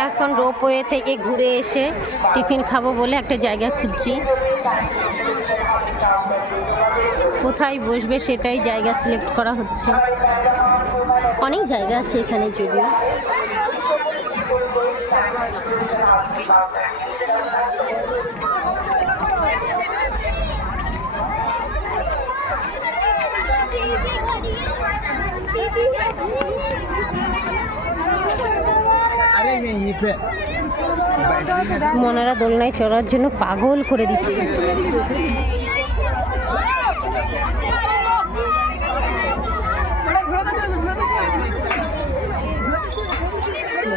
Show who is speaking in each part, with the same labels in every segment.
Speaker 1: এখন রোপওয়ে থেকে ঘুরে এসে টিফিন খাব বলে একটা জায়গা খুঁজছি কোথায় বসবে সেটাই জায়গা সিলেক্ট করা হচ্ছে অনেক জায়গা আছে এখানে যদিও মনারা দোলনায় চড়ার জন্য পাগল করে দিচ্ছে।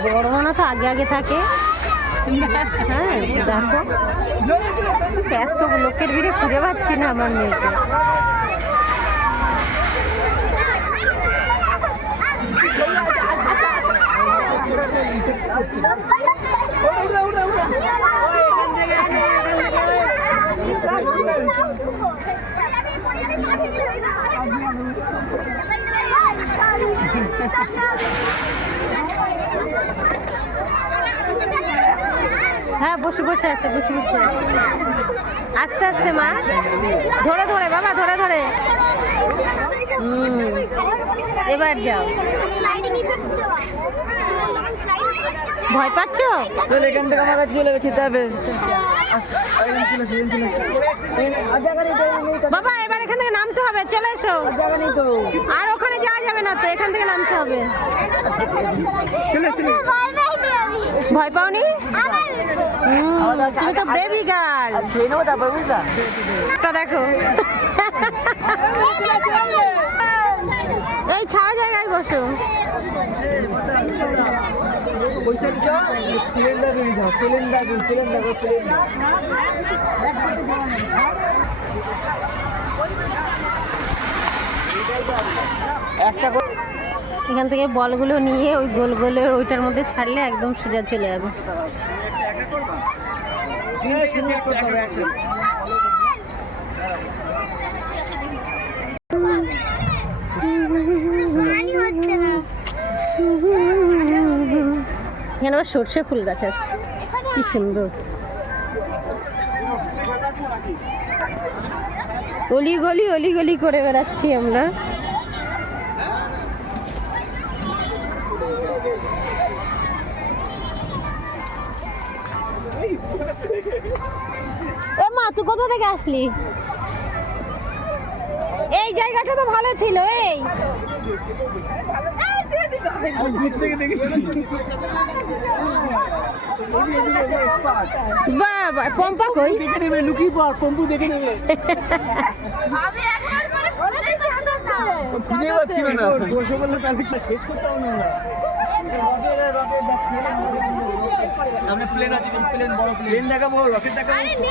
Speaker 1: বড় তো আগে আগে থাকে। হ্যাঁ দেখো। এত লোকের ভিড়ে খুঁজে পাচ্ছি না আমার মেয়েকে। হ্যাঁ বসে বসে আছে, বসে বসে আস্তে আস্তে, মা। ধরে ধরে, বাবা, ধরে ধরে। এবার যাও। ভয় পাচ্ছ?
Speaker 2: এখান থেকে আমার খেতে হবে।
Speaker 1: বাবা এবার এখান থেকে নামতে হবে চলে এসো। আর ওখানে যাওয়া যাবে না তো এখান থেকে নামতে হবে। ভয় পাওনি? তুমি তো বেবি গার্ল দেখো। এই ছাওয়া জায়গায় বসো। এখান থেকে বলগুলো নিয়ে ওই গোল গোলের ওইটার মধ্যে ছাড়লে একদম সোজা চলে যাবে। আবার সর্ষে ফুল গাছ আছে। কি সুন্দর। অলি গলি অলি গলি করে বেড়াচ্ছি আমরা। এ মা, তুই কোথা থেকে আসলি? এই জায়গাটা তো ভালো ছিল এই। বাবা পম্পা কই?
Speaker 2: দেখে নেবে লুকিয়ে পর পম্পু দেখে নেবে খুঁজে পাচ্ছিল না বসে বললে তাহলে শেষ করতে হবে না আমরা প্লেন আছে প্লেন বড় প্লেন। দেখাবো রকেট দেখাবো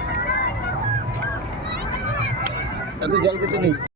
Speaker 2: এত জল খেতে নেই।